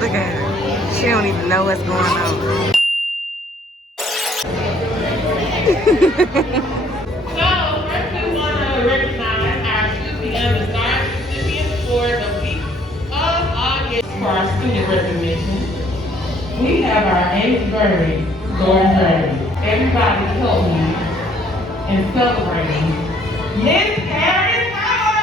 Look at her. She don't even know what's going on. So, first we want to recognize our student undersized recipients for the week of August. For our student recognition, we have our 8th grade Gordon. Everybody help me in celebrating Miss Harris Howard!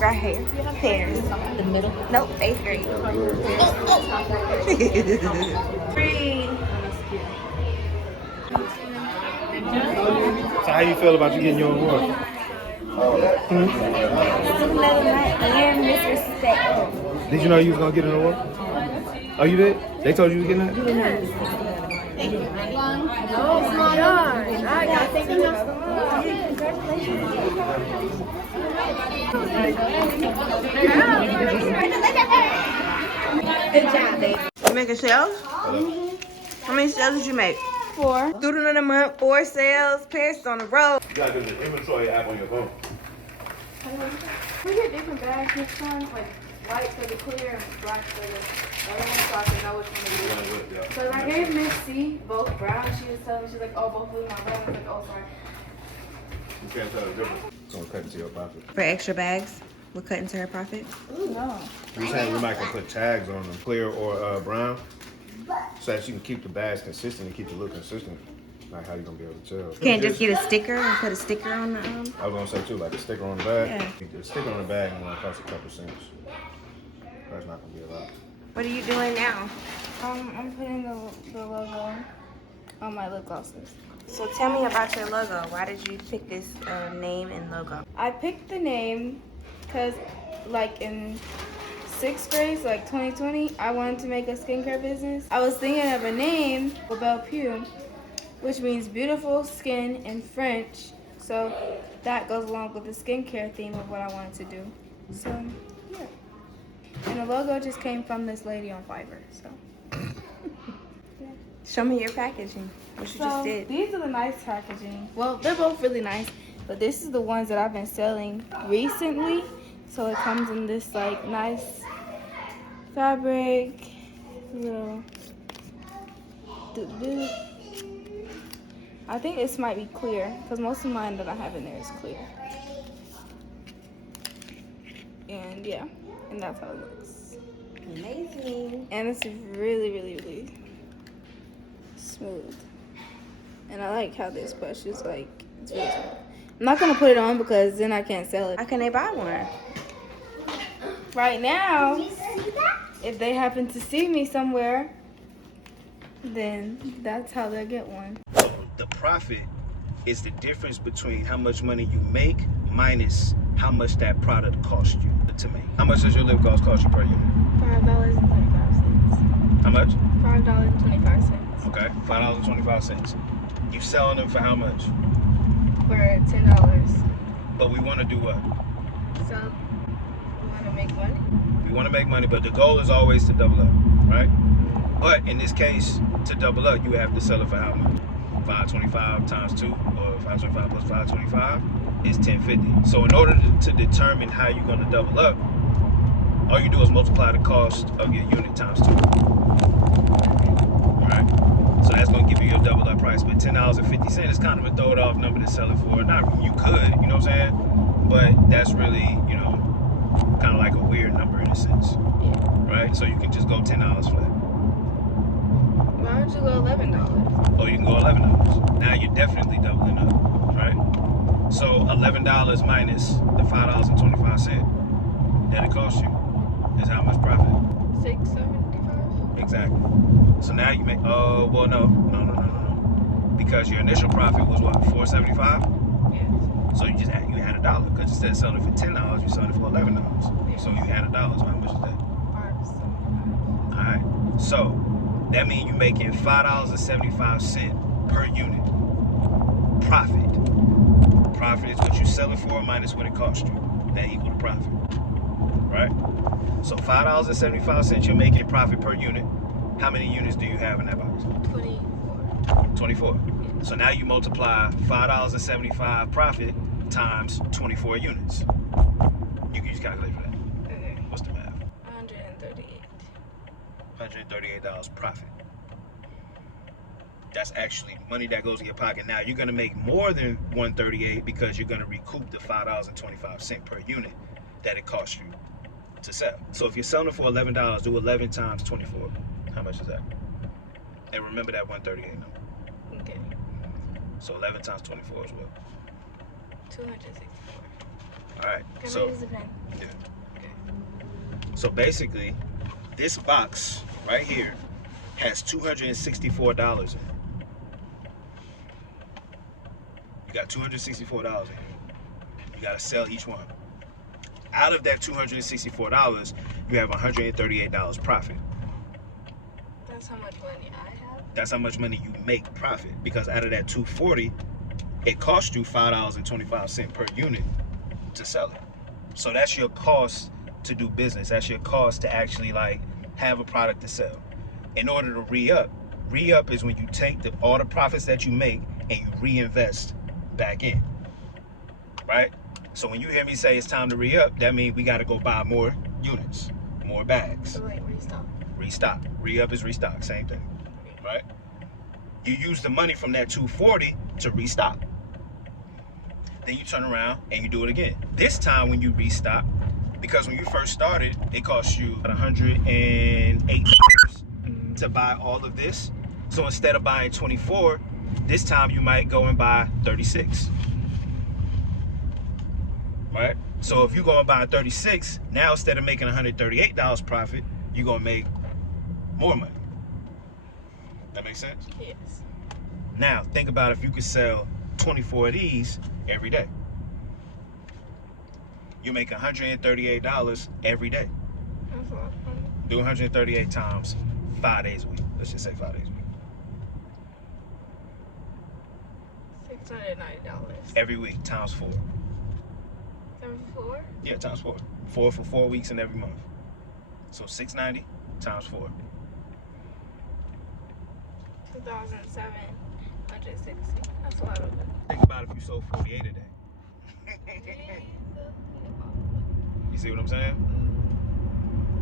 Right here. Pears. The middle. Nope, 8th grade. Free. So how you feel about you getting your award? Another night and disrespectful. Did you know you was gonna get an award? Oh, you did? They told you you were getting that? Oh my gosh. I got to take another one. Good job, babe. You making sales? How many sales did you make? 4. Student of the month, 4 sales, Paris on the road. You gotta do the inventory app on your phone. We get different bags next time, like white for the clear and black for the other one, so I can know which one to use. So I gave Miss C both brown. She was telling me, she's like, oh, both blue, my brown. I was like, oh, sorry. You can't tell the difference. It's gonna cut into your profit. For extra bags, we'll cut into her profit. No. You're saying we might can put tags on them, clear or brown, so that you can keep the bags consistent and keep the look consistent. Like how you gonna be able to tell? You can't just get a sticker and put a sticker on the I was gonna say too, like a sticker on the bag. Yeah. The sticker on the bag is gonna cost a couple cents. That's not gonna be a lot. What are you doing now? I'm putting the logo on my lip glosses. So tell me about your logo. Why did you pick this name and logo? I picked the name because, like, in 6th grade, so like 2020, I wanted to make a skincare business. I was thinking of a name, Belle Pew, which means beautiful skin in French. So that goes along with the skincare theme of what I wanted to do. So, yeah. And the logo just came from this lady on Fiverr, so. Yeah. Show me your packaging. What you just did. These are the nice packaging. Well, they're both really nice, but this is the ones that I've been selling recently. So it comes in this like nice fabric, little doop. I think this might be clear because most of mine that I have in there is clear. And yeah, and that's how it looks. Amazing. And it's really, really, really smooth. And I like how this brush is like, it's really smooth. I'm not gonna put it on because then I can't sell it. How can they buy one? Right now, if they happen to see me somewhere, then that's how they'll get one. The profit is the difference between how much money you make minus how much that product cost you to make. How much does your lip gloss cost you per unit? $5.25. How much? $5.25. Okay, $5.25. You selling them for how much? For $10. But we want to do what? So, you want to make money? We want to make money, but the goal is always to double up, right? But in this case, to double up, you have to sell it for how much? 525 times 2, or 525 plus 525 is 1050. So in order to determine how you're going to double up, all you do is multiply the cost of your unit times 2. Right? So that's going to give you your double up price. But $10.50 is kind of a throwed off number to sell it for. Not, you could, you know what I'm saying? But that's really, you know, kind of like a weird number in a sense. Yeah. Right? So you can just go $10 flat. Why don't you go $11? Or you can go $11. Now you're definitely doubling up, right? So $11 minus the $5.25 that it cost you is how much profit? $6.75. Exactly. So now you make, oh, well, no. Because your initial profit was what, $4.75? Yes. So you just had, $1 because instead of selling it for $10, you sold it for $11. So you had $1. So how much is that? $5.75. All right. So that means you're making $5.75 per unit profit. Profit is what you sell it for minus what it cost you. That equal to profit, right? So $5.75 you're making profit per unit. How many units do you have in that box? 24. 24. Yeah. So now you multiply $5.75 profit times 24 units. You can use calculator for that. Okay. What's the math? 138. $138 profit. That's actually money that goes in your pocket. Now you're gonna make more than 138 because you're gonna recoup the $5.25 per unit that it costs you to sell. So if you're selling it for $11, do 11 times 24. How much is that? And remember that 138 number. Okay. So 11 times 24 as well. 264. All right. Can So I use a pen? yeah. Okay. So basically, this box right here has $264 in it. You got $264 in it. You gotta sell each one. Out of that $264, you have $138 profit. That's how much money I have. That's how much money you make profit. Because out of that $240, it cost you $5.25 per unit to sell it. So that's your cost to do business. That's your cost to actually like have a product to sell. In order to re-up is when you take all the profits that you make and you reinvest back in, right? So when you hear me say it's time to re-up, that means we got to go buy more units, more bags. So like restock. Restock. Re-up is restock, same thing, right? You use the money from that 240 to restock. Then you turn around and you do it again. This time when you restock, because when you first started, it cost you $108 to buy all of this. So instead of buying 24, this time you might go and buy 36. Right? So if you go and buy 36, now instead of making $138 profit, you're gonna make more money. That makes sense? Yes. Now think about if you could sell 24 of these every day. You make $138 every day. That's a lot of money. Do 138 times 5 days a week. Let's just say 5 days a week. $690. Every week times 4. 74? Yeah, times 4. 4 for 4 weeks in every month. So 690 times 4. 2,760. That's a lot of money. Think about if you sold 48 a day. You see what I'm saying?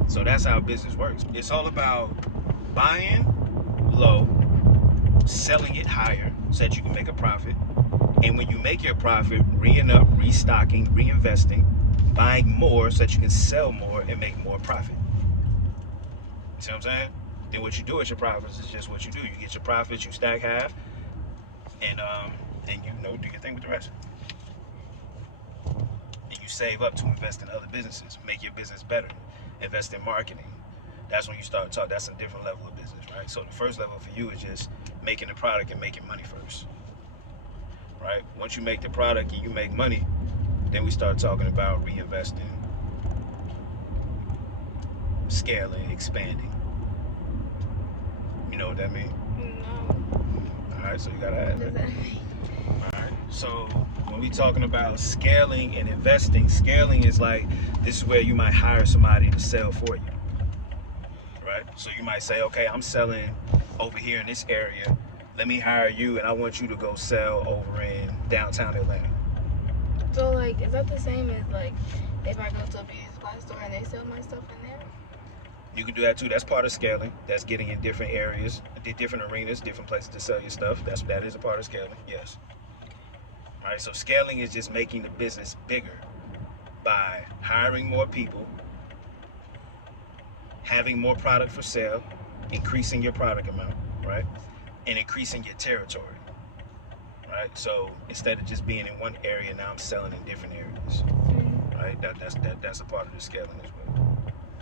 So that's how business works. It's all about buying low, selling it higher so that you can make a profit. And when you make your profit, re-ing up, restocking, reinvesting, buying more so that you can sell more and make more profit. You see what I'm saying? Then what you do with your profits is just what you do. You get your profits, you stack half, and you know, do your thing with the rest. And you save up to invest in other businesses, make your business better, invest in marketing. That's when you start talking. That's a different level of business, right? So the first level for you is just making the product and making money first, right? Once you make the product and you make money, then we start talking about reinvesting, scaling, expanding. You know what that means? No. All right, so you gotta add What does that. that mean? All right. So when we talking about scaling and investing, scaling is like, this is where you might hire somebody to sell for you, right? So you might say, okay, I'm selling over here in this area. Let me hire you, and I want you to go sell over in downtown Atlanta. So like, is that the same as like if I go to a beauty supply store and they sell my stuff in there? You can do that too. That's part of scaling. That's getting in different areas, different arenas, different places to sell your stuff. That is a part of scaling. Yes. All right. So scaling is just making the business bigger by hiring more people, having more product for sale, increasing your product amount, right, and increasing your territory. Right. So instead of just being in one area, now I'm selling in different areas. Right. That's a part of the scaling as well.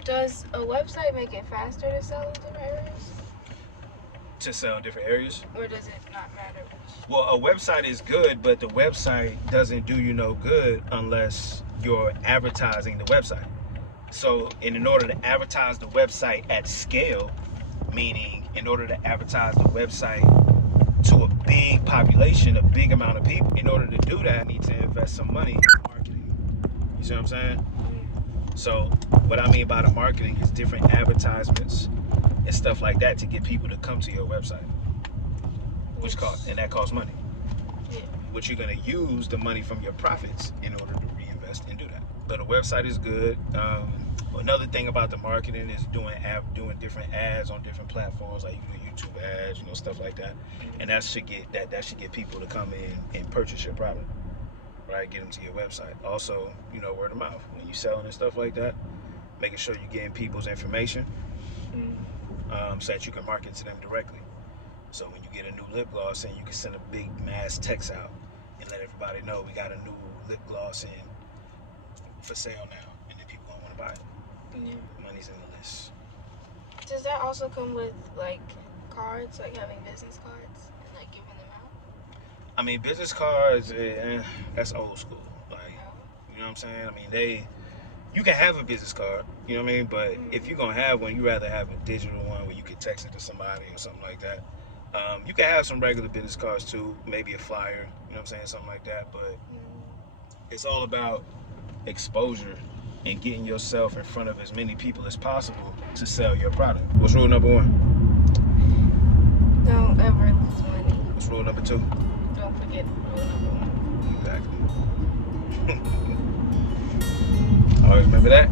Does a website make it faster to sell in different areas? To sell in different areas? Or does it not matter which? Well, a website is good, but the website doesn't do you no good unless you're advertising the website. So in order to advertise the website at scale, meaning in order to advertise the website to a big population, a big amount of people. In order to do that, I need to invest some money in marketing. You see what I'm saying? So what I mean by the marketing is different advertisements and stuff like that to get people to come to your website, and that costs money. Yeah. Which you're gonna use the money from your profits in order to reinvest and do that. So the website is good. Another thing about the marketing is doing different ads on different platforms, like you do YouTube ads, stuff like that, and that should get people to come in and purchase your product, right? Get them to your website. Also, word of mouth when you're selling and stuff like that, making sure you're getting people's information, so that you can market to them directly. So when you get a new lip gloss in, you can send a big mass text out and let everybody know we got a new lip gloss in for sale now, and then people don't want to buy it. Yeah. Money's in the list. Does that also come with like cards, like having business cards and like giving them out? I mean, business cards, that's old school. Like, you know what I'm saying? I mean, you can have a business card, you know what I mean? But if you're gonna have one, you rather have a digital one where you can text it to somebody or something like that. You can have some regular business cards too, maybe a flyer, you know what I'm saying, something like that. But it's all about exposure and getting yourself in front of as many people as possible to sell your product. What's rule number 1? Don't ever lose money. What's rule number 2? Don't forget rule number 1. Exactly. Always remember that.